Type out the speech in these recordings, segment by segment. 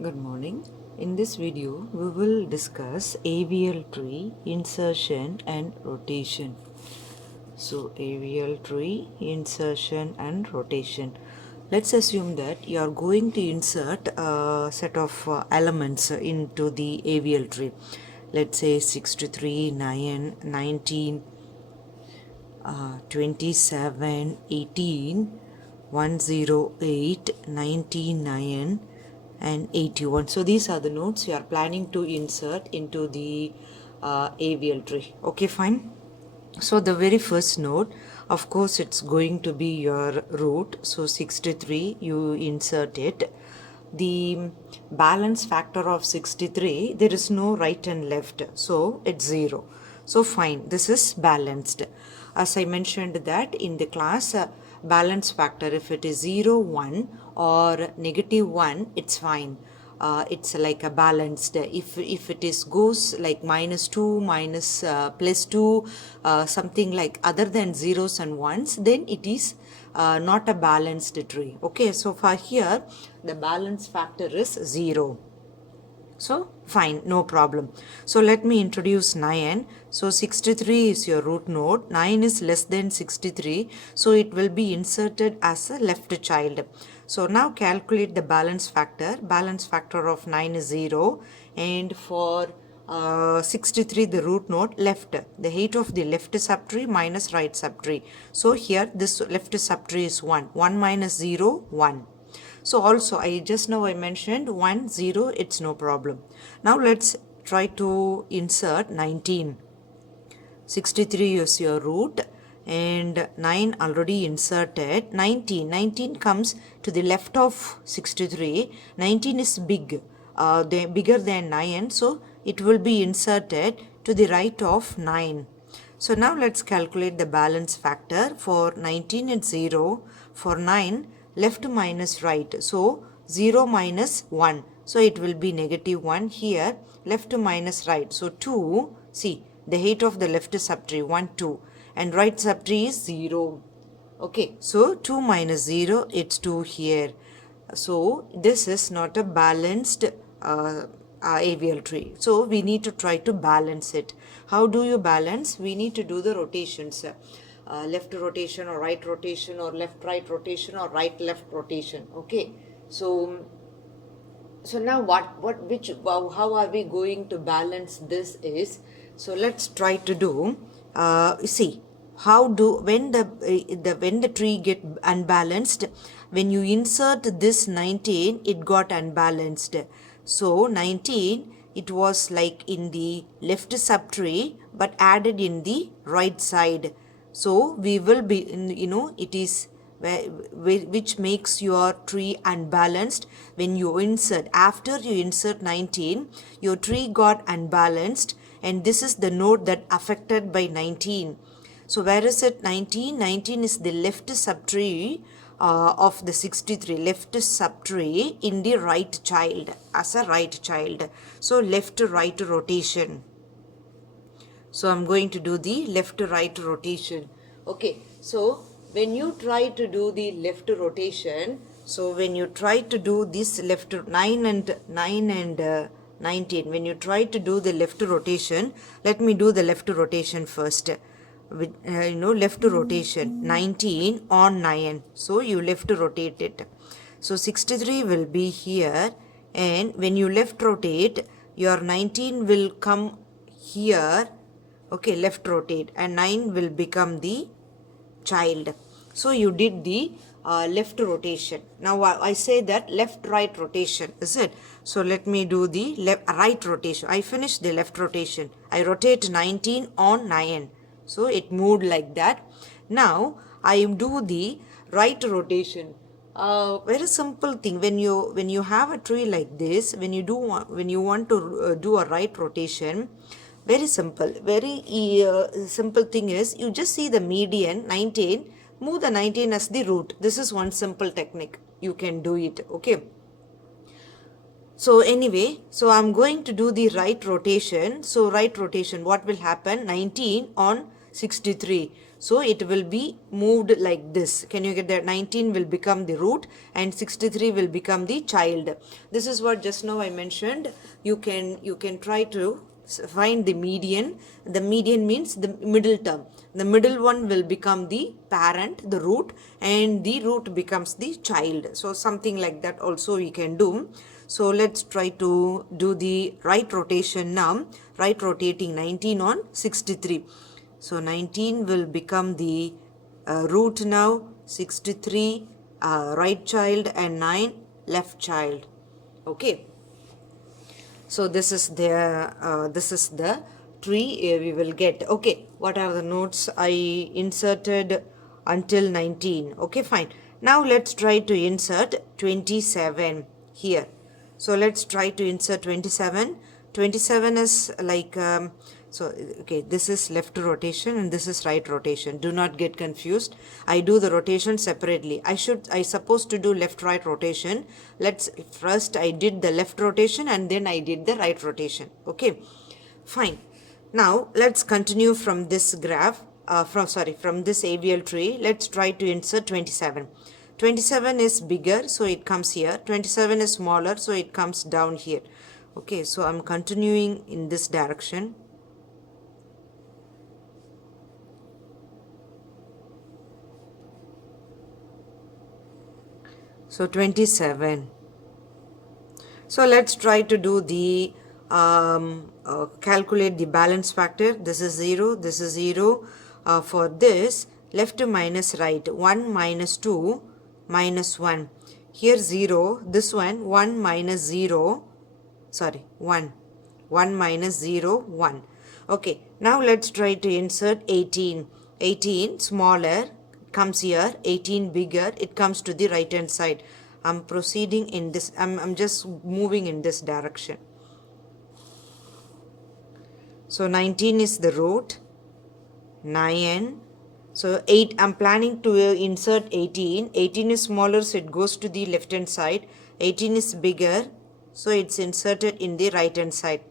Good morning. In this video, we will discuss AVL tree insertion and rotation. So, AVL tree insertion and rotation. Let's assume that you are going to insert a set of elements into the AVL tree. Let's say 63, 9, 19, 27, 18, 108, 99 and 81. So these are the nodes you are planning to insert into the AVL tree. Okay, fine. So the very first node, of course, it's going to be your root. So 63, you insert it. The balance factor of 63, there is no right and left, so it's 0. So fine, this is balanced. As I mentioned that in the class, balance factor, if it is 0, 1 or negative 1, it's fine. It's like a balanced. If it is goes like -2 minus +2, something like other than zeros and ones, then it is not a balanced tree. Okay, so for here the balance factor is 0. So fine, no problem. So let me introduce 9. So 63 is your root node. 9 is less than 63. So it will be inserted as a left child. So now calculate the balance factor. Balance factor of 9 is 0. And for 63, the root node left. The height of the left subtree minus right subtree. So here this left subtree is 1. 1 minus 0, 1. So also I mentioned 1, 0, it's no problem. Now let's try to insert 19. 63 is your root and 9 already inserted. 19 comes to the left of 63. 19 is bigger than 9, so it will be inserted to the right of 9. So now let's calculate the balance factor. For 19 it's 0. For 9, left minus right. So 0 minus 1. So it will be negative 1 here. Left minus right. So 2. See, the height of the left subtree 1, 2. And right subtree is 0. Okay. So 2 minus 0, it's 2 here. So this is not a balanced AVL tree. So we need to try to balance it. How do you balance? We need to do the rotations. Left rotation or right rotation or left right rotation or right left rotation. Okay, so now how are we going to balance this is, so let's try to do see how do when the tree get unbalanced, when you insert this 19, it got unbalanced. So 19, it was like in the left subtree but added in the right side. So we will be, it is which makes your tree unbalanced. When you insert, after you insert 19, your tree got unbalanced, and this is the node that affected by 19. So where is it? 19? 19 is the left subtree of the 63, left subtree in the right child, as a right child. So left to right rotation. So I'm going to do the left to right rotation. Okay, so when you try to do the left rotation, so when you try to do this left 9 and 19, when you try to do the left rotation, let me do the left rotation first. With left rotation 19 on 9, so you left rotate it. So 63 will be here, and when you left rotate, your 19 will come here. Okay, left rotate, and 9 will become the child. So you did the left rotation. Now I say that left right rotation, is it? So let me do the right rotation. I finished the left rotation. I rotate 19 on 9. So it moved like that. Now I do the right rotation. Very simple thing. When you have a tree like this, when you want to do a right rotation, very simple. Very simple thing is, you just see the median 19, move the 19 as the root. This is one simple technique. You can do it. Okay. So anyway, so I'm going to do the right rotation. So right rotation, what will happen? 19 on 63. So it will be moved like this. Can you get that? 19 will become the root and 63 will become the child. This is what just now I mentioned. You can try to find the median. The median means the middle term. The middle one will become the parent, the root, and the root becomes the child. So something like that also we can do. So let's try to do the right rotation now. Right rotating 19 on 63. So 19 will become the root now, 63 right child, and 9 left child. Okay. So this is the tree we will get. Okay, what are the notes I inserted until 19? Okay, fine. Now let's try to insert 27 here. So let's try to insert 27. 27 is like okay, this is left rotation and this is right rotation. Do not get confused. I do the rotation separately. I supposed to do left right rotation. Let's first I did the left rotation and then I did the right rotation. Okay, fine. Now let's continue from this graph. From this AVL tree. Let's try to insert 27. 27 is bigger, so it comes here. 27 is smaller, so it comes down here. Okay, so I'm continuing in this direction. So 27. So let's try to do the calculate the balance factor. This is 0, this is 0. For this, left minus right, 1 minus 2 minus 1. Here 0, this one 1 minus 0, sorry 1. 1 minus 0, 1. Okay, now let's try to insert 18. 18 smaller comes here, 18 bigger, it comes to the right hand side. I'm proceeding in this, I'm just moving in this direction. So 19 is the root, 9. So 8, I'm planning to insert 18. 18 is smaller, so it goes to the left hand side. 18 is bigger, so it's inserted in the right hand side.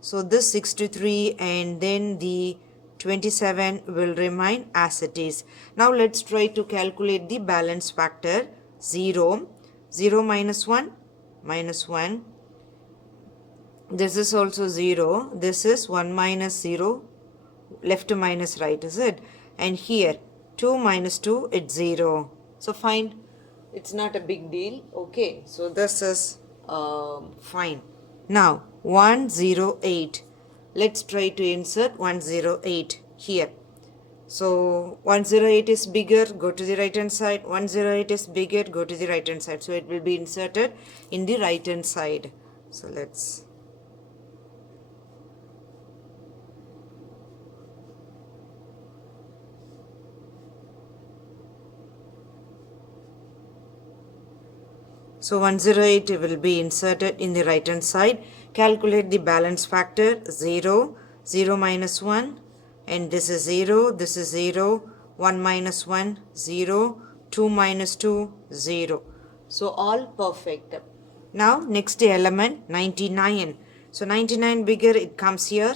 So this 63 and then the 27 will remain as it is. Now let's try to calculate the balance factor. 0. 0 minus 1, minus 1. This is also 0. This is 1 minus 0. Left minus right, is it? And here 2 minus 2, it's 0. So fine. It's not a big deal. Okay. So this is fine. Now 108. Let's try to insert 108 here. So 108 is bigger, go to the right hand side. 108 is bigger, go to the right hand side. So it will be inserted in the right hand side. So let's. So 108 will be inserted in the right hand side. Calculate the balance factor. 0, 0 minus 1, and this is 0, this is 0, 1 minus 1, 0, 2 minus 2, 0. So all perfect. Now next element 99. So 99 bigger, it comes here.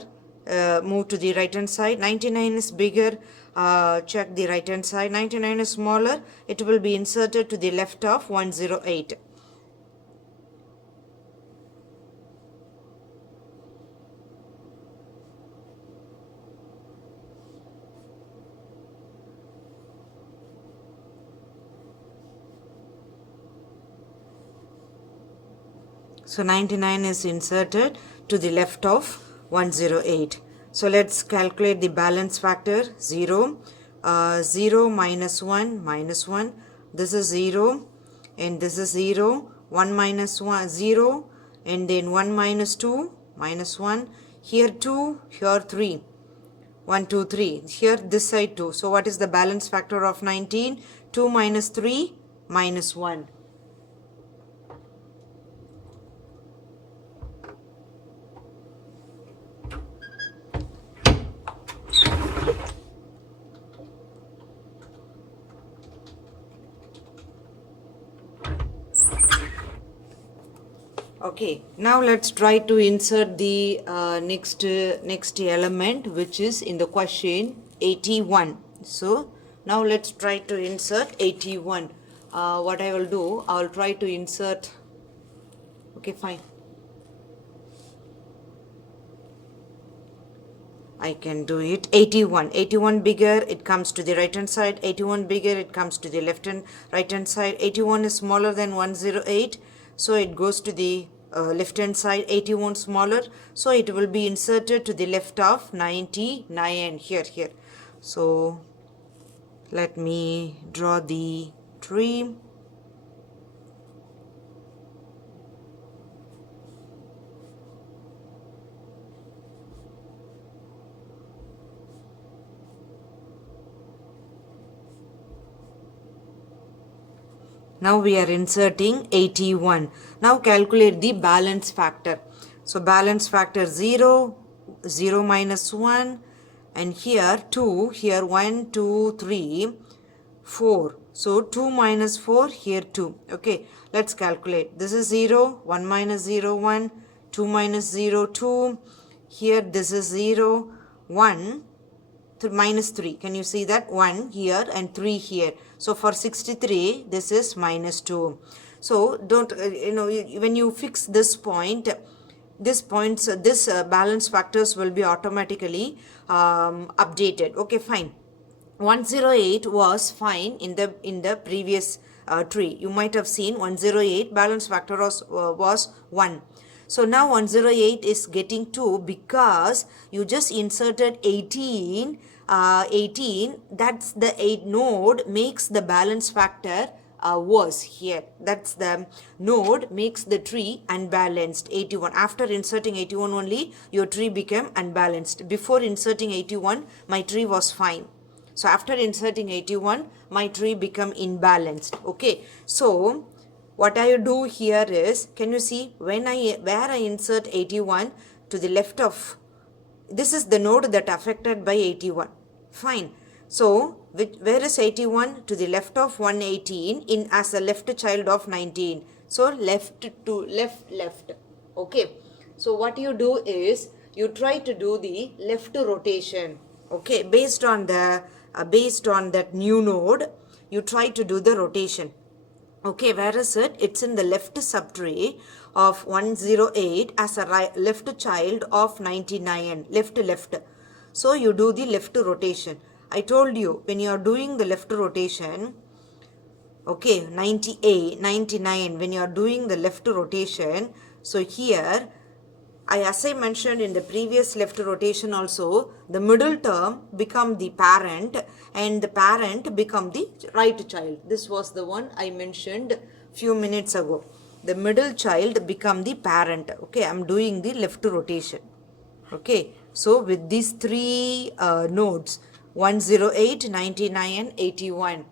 Move to the right hand side. 99 is bigger, check the right hand side. 99 is smaller, it will be inserted to the left of 108. So 99 is inserted to the left of 108. So let's calculate the balance factor. 0, 0 minus 1, minus 1. This is 0 and this is 0. 1 minus 1, 0, and then 1 minus 2, minus 1. Here 2, here 3. 1, 2, 3. Here this side 2. So what is the balance factor of 19? 2 minus 3, minus 1. Okay, now let's try to insert the next element, which is in the question 81. So now let's try to insert 81. What I will do, I will try to insert, okay, fine. I can do it. 81. 81 bigger, it comes to the right hand side. 81 bigger, it comes to the left and right hand side. 81 is smaller than 108, so it goes to the left hand side. 81 smaller, so it will be inserted to the left of 99 here. So let me draw the tree. Now we are inserting 81. Now calculate the balance factor. So balance factor 0, 0 minus 1, and here 2, here 1, 2, 3, 4. So 2 minus 4, here 2. Okay, let's calculate. This is 0, 1 minus 0, 1, 2 minus 0, 2. Here this is 0, 1, minus 3. Can you see that? 1 here and 3 here. So for 63, this is minus 2. So don't, when you fix this point, this balance factors will be automatically updated. Okay, fine. 108 was fine in the previous tree. You might have seen 108 balance factor was 1. So now 108 is getting 2 because you just inserted 18. 18, that's the 8 node makes the balance factor worse here. That's the node makes the tree unbalanced. 81. After inserting 81 only, your tree became unbalanced. Before inserting 81, my tree was fine. So after inserting 81, my tree become imbalanced. Okay. So what I do here is, can you see where I insert 81 to the left of, this is the node that affected by 81. Fine. So where is 81? To the left of 118 in as a left child of 19. So left to left. Okay. So what you do is you try to do the left rotation. Okay. Based on that new node, you try to do the rotation. Okay, where is it? It's in the left subtree of 108 as a left child of 99. Left. So you do the left rotation. I told you when you are doing the left rotation, okay, 98, 99, when you are doing the left rotation, so here, as I mentioned in the previous left rotation also, the middle term become the parent and the parent become the right child. This was the one I mentioned few minutes ago. The middle child become the parent. Okay, I'm doing the left rotation. Okay, so with these three nodes, 108, 99, 81.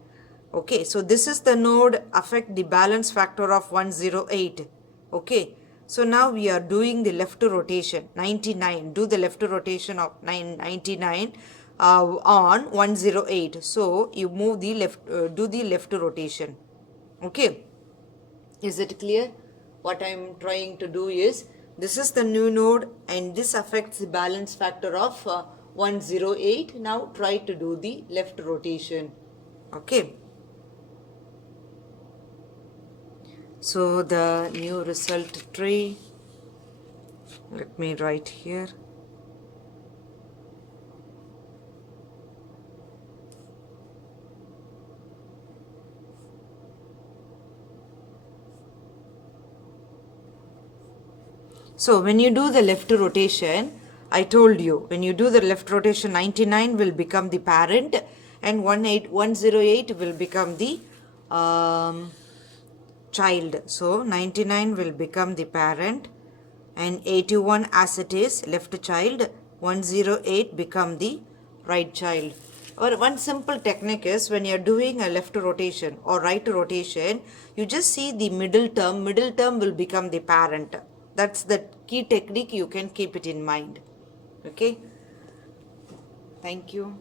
Okay, so this is the node affect the balance factor of 108. Okay, so now we are doing the left rotation, 99. Do the left rotation of 99 on 108. So you move the left, do the left rotation. Okay, is it clear? What I am trying to do is, this is the new node and this affects the balance factor of 108. Now try to do the left rotation. Okay. So the new result tree, let me write here. So when you do the left rotation, I told you, when you do the left rotation, 99 will become the parent and 108 will become the child. So 99 will become the parent and 81 as it is left child, 108 become the right child. Or one simple technique is, when you are doing a left rotation or right rotation, you just see the middle term will become the parent. That's the key technique, you can keep it in mind. Okay. Thank you.